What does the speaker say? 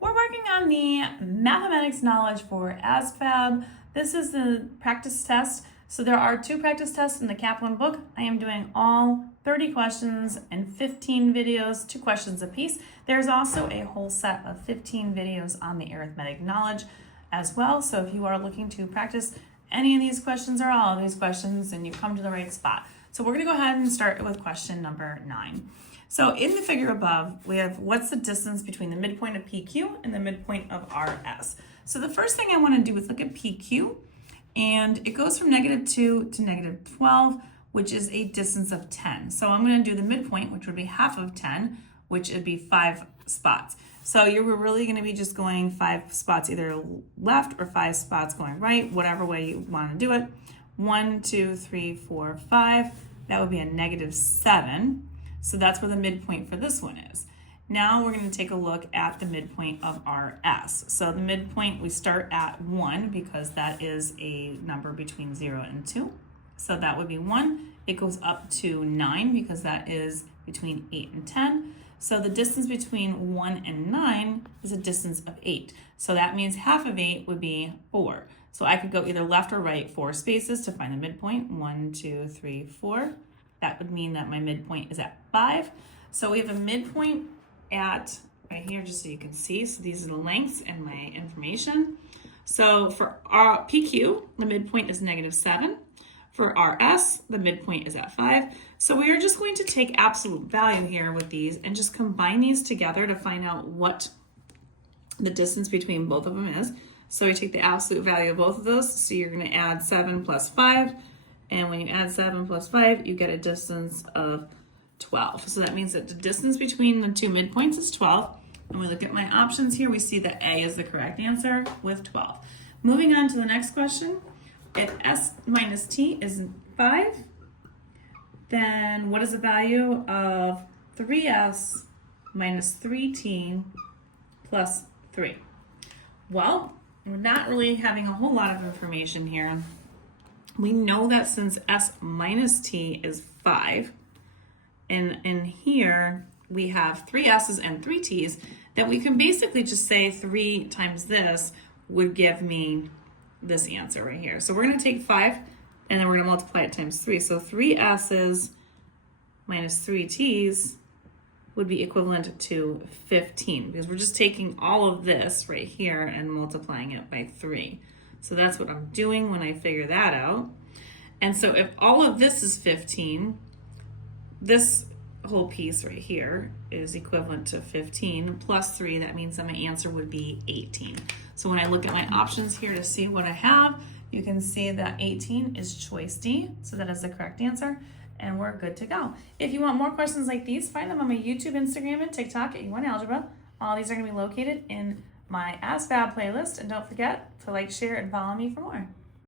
We're working on the mathematics knowledge for Asvab. This is the practice test. So there are 2 practice tests in the Kaplan book. I am doing all 30 questions and 15 videos, 2 questions apiece. There's also a whole set of 15 videos on the arithmetic knowledge as well. So if you are looking to practice any of these questions or all of these questions, then you come to the right spot. So we're going to go ahead and start with question number 9. So in the figure above, we have what's the distance between the midpoint of PQ and the midpoint of RS. So the first thing I want to do is look at PQ, and it goes from -2 to -12, which is a distance of 10. So I'm going to do the midpoint, which would be half of 10, which would be 5 spots. So you're really going to be just going 5 spots either left or 5 spots going right, whatever way you want to do it. 1, 2, 3, 4, 5. That would be a -7. So that's where the midpoint for this one is. Now we're going to take a look at the midpoint of RS. So the midpoint, we start at 1 because that is a number between 0 and 2. So that would be 1. It goes up to 9 because that is between 8 and 10. So the distance between 1 and 9 is a distance of 8. So that means half of 8 would be 4. So I could go either left or right 4 spaces to find the midpoint. 1, 2, 3, 4. That would mean that my midpoint is at 5. So we have a midpoint at right here, just so you can see. So these are the lengths and my information. So for our PQ, the midpoint is -7. For RS, the midpoint is at 5. So we are just going to take absolute value here with these and just combine these together to find out what the distance between both of them is. So we take the absolute value of both of those. So you're going to add 7 plus 5. And when you add 7 plus 5, you get a distance of 12. So that means that the distance between the 2 midpoints is 12. And we look at my options here, we see that A is the correct answer with 12. Moving on to the next question. If S minus T is 5, then what is the value of 3S minus 3T plus 3? Well, we're not really having a whole lot of information here. We know that since S minus T is 5, and in here we have 3 S's and 3 T's, that we can basically just say 3 times this would give me this answer right here. So we're going to take 5 and then we're going to multiply it times 3. So 3 S's minus 3 T's would be equivalent to 15 because we're just taking all of this right here and multiplying it by 3. So that's what I'm doing when I figure that out. And so if all of this is 15, this whole piece right here is equivalent to 15 plus 3. That means that my answer would be 18. So when I look at my options here to see what I have, you can see that 18 is choice D. So that is the correct answer. And we're good to go. If you want more questions like these, find them on my YouTube, Instagram, and TikTok at YouWantAlgebra. All these are going to be located in my Asvab playlist. And don't forget to like, share, and follow me for more.